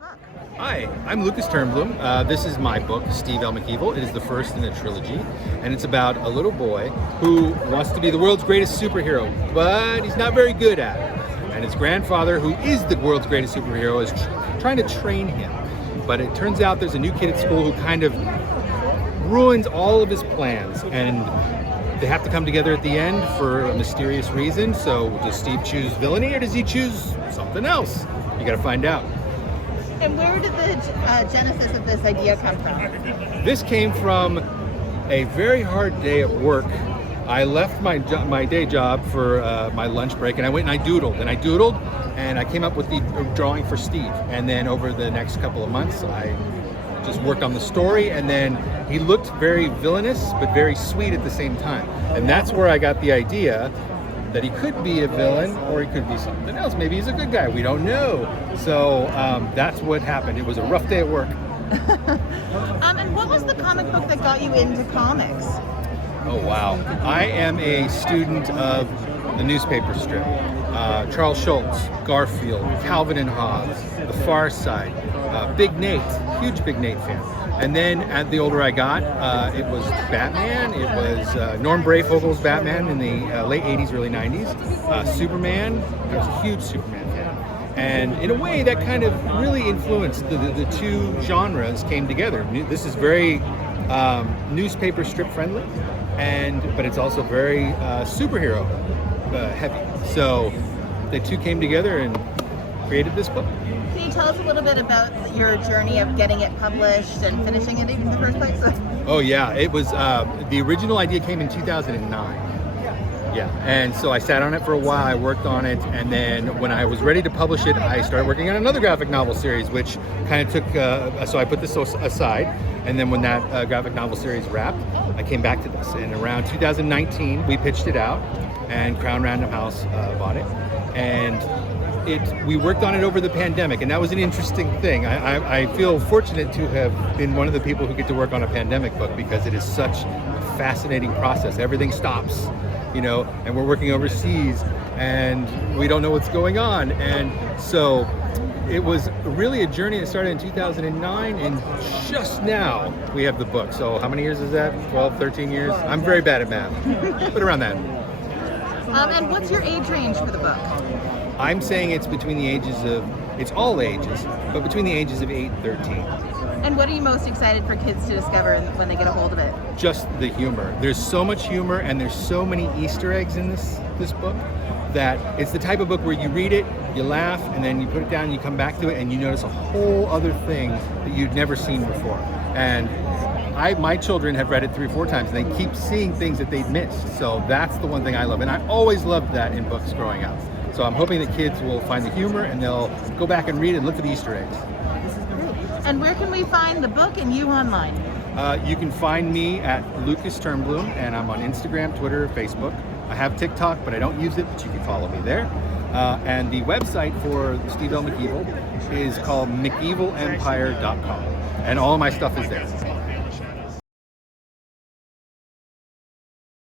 book. Hi, I'm Lucas Turnbloom. This is my book, Steve L. McEvil. It is the first in a trilogy, and it's about a little boy who wants to be the world's greatest superhero, but he's not very good at it. And his grandfather, who is the world's greatest superhero, is trying to train him. But it turns out there's a new kid at school who kind of ruins all of his plans, and they have to come together at the end for a mysterious reason. So does Steve choose villainy, or does he choose something else? You gotta find out. And where did the genesis of this idea come from? This came from a very hard day at work. I left my day job for my lunch break, and I went and I doodled, and I came up with the drawing for Steve. And then over the next couple of months, I just worked on the story, and then he looked very villainous, but very sweet at the same time. And that's where I got the idea that he could be a villain, or he could be something else. Maybe he's a good guy, we don't know. So that's what happened. It was a rough day at work. And what was the comic book that got you into comics? Oh wow. I am a student of the newspaper strip. Charles Schultz, Garfield, Calvin and Hobbes, The Far Side, Big Nate, huge Big Nate fan. And then the older I got, it was Batman, it was Norm Brayfogel's Batman in the late 80s, early 90s, Superman. I was a huge Superman fan. And in a way that kind of really influenced the two genres came together. This is very newspaper strip friendly, but it's also very superhero heavy. So the two came together and created this book. Can you tell us a little bit about your journey of getting it published and finishing it in the first place? Oh yeah, it was, the original idea came in 2009. Yeah, and so I sat on it for a while, I worked on it, and then when I was ready to publish it, I started working on another graphic novel series, which kind of took, so I put this aside, and then when that graphic novel series wrapped, I came back to this. And around 2019, we pitched it out, and Crown Random House bought it. And we worked on it over the pandemic, and that was an interesting thing. I feel fortunate to have been one of the people who get to work on a pandemic book, because it is such a fascinating process. Everything stops, you know, and we're working overseas, and we don't know what's going on. And so it was really a journey that started in 2009, and just now we have the book. So how many years is that? 12, 13 years? I'm very bad at math, but around that. And what's your age range for the book? I'm saying it's between the ages of, it's all ages, but between the ages of 8 and 13. And what are you most excited for kids to discover when they get a hold of it? Just the humor. There's so much humor, and there's so many Easter eggs in this book, that it's the type of book where you read it, you laugh, and then you put it down, and you come back to it, and you notice a whole other thing that you'd never seen before. And my children have read it 3 or 4 times, and they keep seeing things that they've missed. So that's the one thing I love, and I always loved that in books growing up. So I'm hoping that kids will find the humor, and they'll go back and read it and look at the Easter eggs. And where can we find the book and you online? You can find me at Lucas Turnbloom, and I'm on Instagram, Twitter, Facebook. I have TikTok, but I don't use it, but you can follow me there. And the website for Steve L. McEvil is called McEvilEmpire.com, and all of my stuff is there.